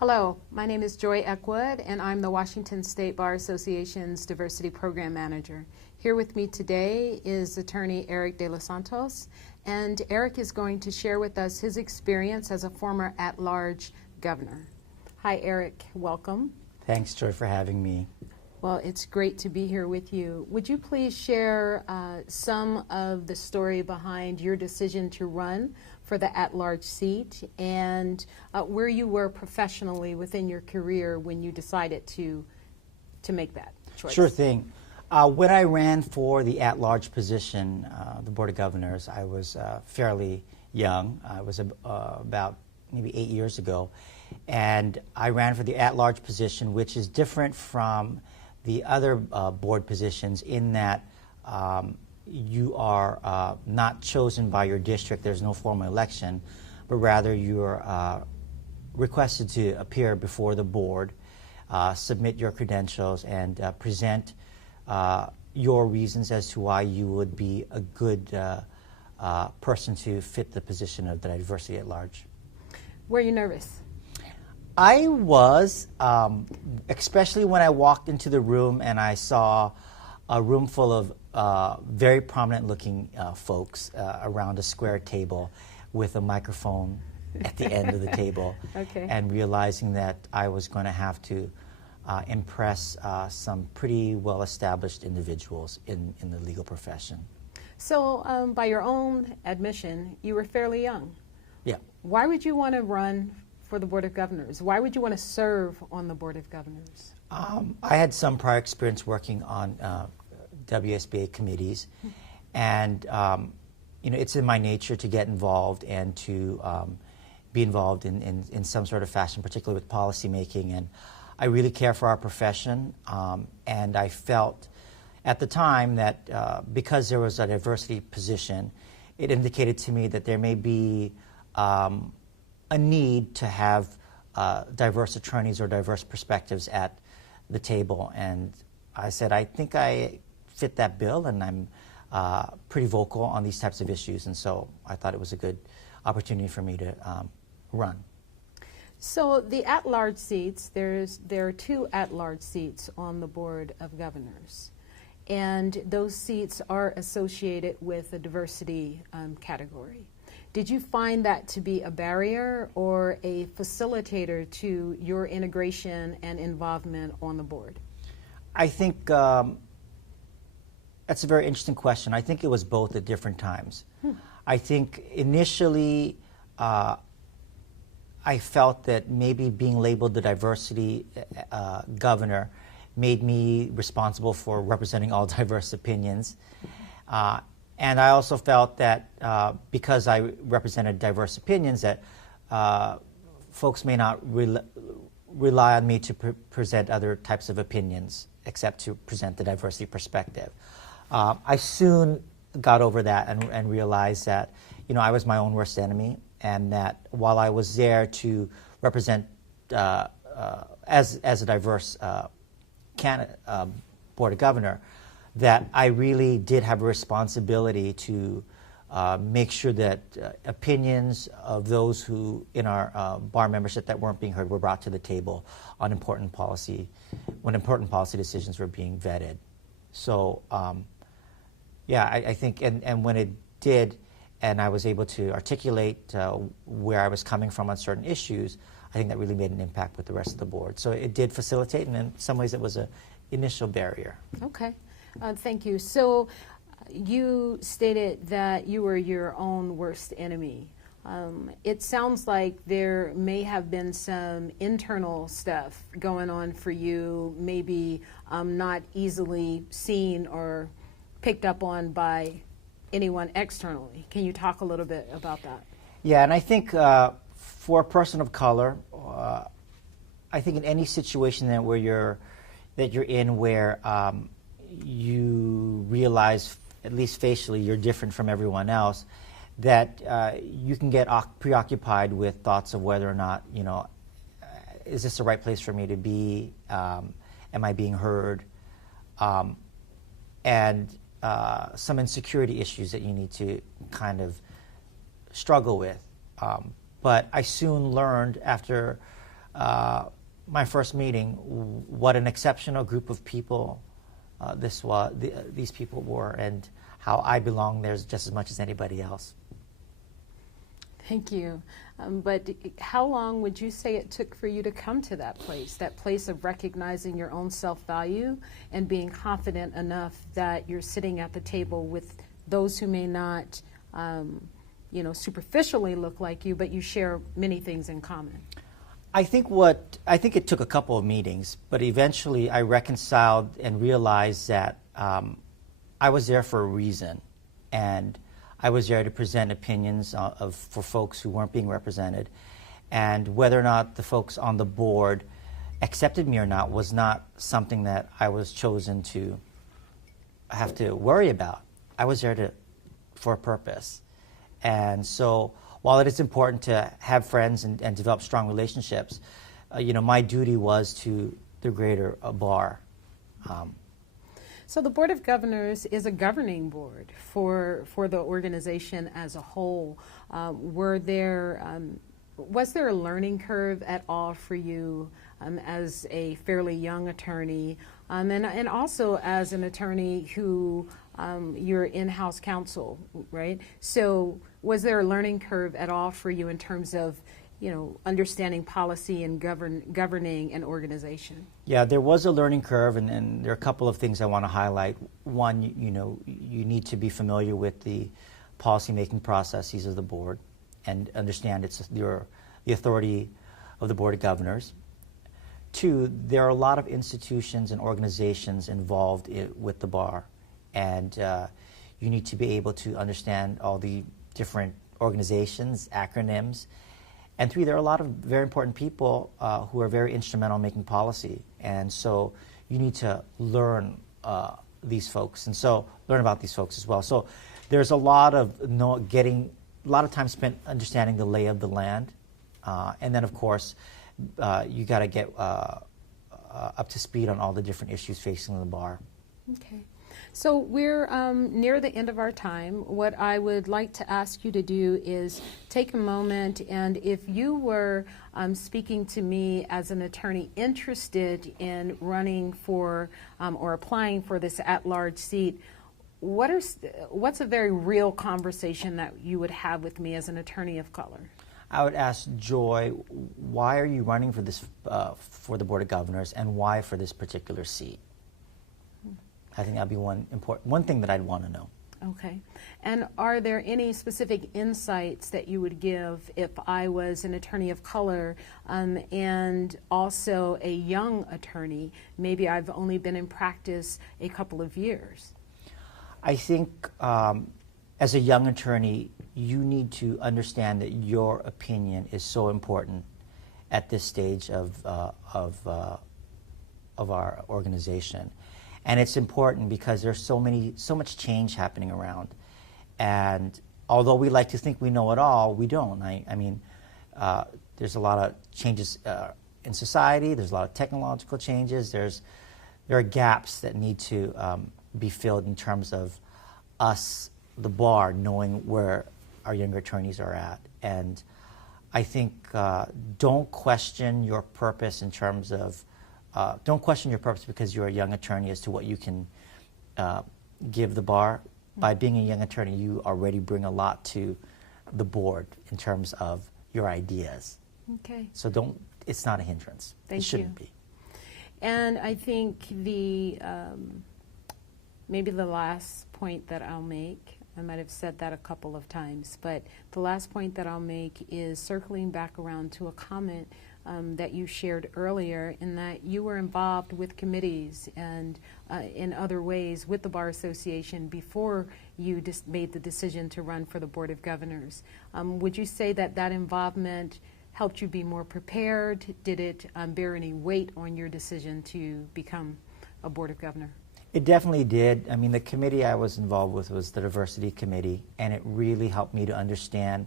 Hello, my name is Joy Eckwood, and I'm the Washington State Bar Association's Diversity Program Manager. Here with me today is attorney Eric de los Santos, and Eric is going to share with us his experience as a former at-large governor. Hi, Eric. Welcome. Thanks, Joy, for having me. Well, it's great to be here with you. Would you please share some of the story behind your decision to run for the at-large seat and where you were professionally within your career when you decided to make that choice? Sure thing. When I ran for the at-large position, the Board of Governors, I was fairly young. I was about maybe 8 years ago. And I ran for the at-large position, which is different from the other board positions in that you are not chosen by your district. There's no formal election, but rather you're requested to appear before the board, submit your credentials, and present your reasons as to why you would be a good person to fit the position of the diversity at large. Were you nervous? I was, especially when I walked into the room and I saw a room full of very prominent-looking folks around a square table with a microphone at the end of the table, Okay. And realizing that I was going to have to impress some pretty well-established individuals in the legal profession. So by your own admission, you were fairly young. Yeah. Why would you want to run for the Board of Governors? Why would you want to serve on the Board of Governors? I had some prior experience working on WSBA committees, and you know, it's in my nature to get involved and to be involved in some sort of fashion, particularly with policy making. And I really care for our profession, and I felt at the time that because there was a diversity position, it indicated to me that there may be a need to have diverse attorneys or diverse perspectives at the table. And I said, I think I fit that bill, and I'm pretty vocal on these types of issues. And so I thought it was a good opportunity for me to run. So the at-large seats, there are 2 at-large seats on the Board of Governors. And those seats are associated with a diversity category. Did you find that to be a barrier or a facilitator to your integration and involvement on the board? I think that's a very interesting question. I think it was both at different times. I think initially I felt that maybe being labeled the diversity governor made me responsible for representing all diverse opinions. And I also felt that because I represented diverse opinions, that folks may not rely on me to present other types of opinions, except to present the diversity perspective. I soon got over that and realized that, you know, I was my own worst enemy, and that while I was there to represent as a diverse Board of Governor, that I really did have a responsibility to make sure that opinions of those who in our bar membership that weren't being heard were brought to the table on important policy, when important policy decisions were being vetted. So yeah, I think, and when it did, and I was able to articulate where I was coming from on certain issues, I think that really made an impact with the rest of the board. So it did facilitate, and in some ways it was an initial barrier. Okay. Thank you. So you stated that you were your own worst enemy. It sounds like there may have been some internal stuff going on for you, maybe not easily seen or picked up on by anyone externally. Can you talk a little bit about that? Yeah, and I think for a person of color, I think in any situation that you're in where you realize, at least facially, you're different from everyone else, that you can get preoccupied with thoughts of whether or not, you know, is this the right place for me to be? Am I being heard? And some insecurity issues that you need to kind of struggle with. But I soon learned after my first meeting what an exceptional group of people these people were, and how I belong there just as much as anybody else. Thank you. But how long would you say it took for you to come to that place of recognizing your own self-value and being confident enough that you're sitting at the table with those who may not, superficially look like you, but you share many things in common? I think it took a couple of meetings, but eventually I reconciled and realized that I was there for a reason, and I was there to present opinions for folks who weren't being represented, and whether or not the folks on the board accepted me or not was not something that I was chosen to have to worry about. I was there for a purpose. And so while it is important to have friends and develop strong relationships, my duty was to the greater bar. So the Board of Governors is a governing board for the organization as a whole. Was there a learning curve at all for you as a fairly young attorney, and also as an attorney who you're in-house counsel, right? So was there a learning curve at all for you in terms of understanding policy and governing an organization? Yeah, there was a learning curve, and there are a couple of things I want to highlight. One, you need to be familiar with the policy-making processes of the board and understand the authority of the Board of Governors. Two, there are a lot of institutions and organizations involved with the bar, and you need to be able to understand all the different organizations, acronyms. And three, there are a lot of very important people who are very instrumental in making policy. And so you need to learn these folks, and so learn about these folks as well. So there's a lot of time spent understanding the lay of the land. And then, of course, you got to get up to speed on all the different issues facing the bar. Okay. So we're near the end of our time. What I would like to ask you to do is take a moment, and if you were speaking to me as an attorney interested in running for or applying for this at-large seat, what's a very real conversation that you would have with me as an attorney of color? I would ask Joy, why are you running for this for the Board of Governors, and why for this particular seat? I think that'd be one thing that I'd want to know. Okay. And are there any specific insights that you would give if I was an attorney of color and also a young attorney? Maybe I've only been in practice a couple of years. I think as a young attorney, you need to understand that your opinion is so important at this stage of our organization. And it's important because there's so much change happening around. And although we like to think we know it all, we don't. I mean, there's a lot of changes in society. There's a lot of technological changes. There are gaps that need to be filled in terms of us, the bar, knowing where our younger attorneys are at. And I think don't question your purpose in terms of don't question your purpose because you're a young attorney as to what you can give the bar. By being a young attorney, you already bring a lot to the board in terms of your ideas. Okay. So it's not a hindrance. Thank you. It shouldn't be. And I think maybe the last point that I'll make, I might have said that a couple of times, but the last point that I'll make is circling back around to a comment that you shared earlier, in that you were involved with committees and in other ways with the Bar Association before you made the decision to run for the Board of Governors. Would you say that involvement helped you be more prepared? Did it bear any weight on your decision to become a Board of Governor? It definitely did. I mean, the committee I was involved with was the Diversity Committee, and it really helped me to understand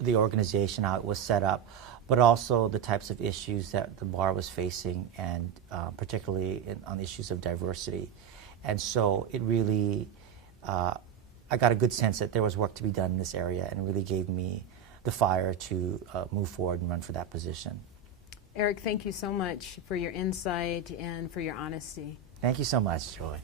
the organization, how it was set up, but also the types of issues that the bar was facing, and particularly on issues of diversity. And so it really, I got a good sense that there was work to be done in this area, and it really gave me the fire to move forward and run for that position. Eric, thank you so much for your insight and for your honesty. Thank you so much, Joy.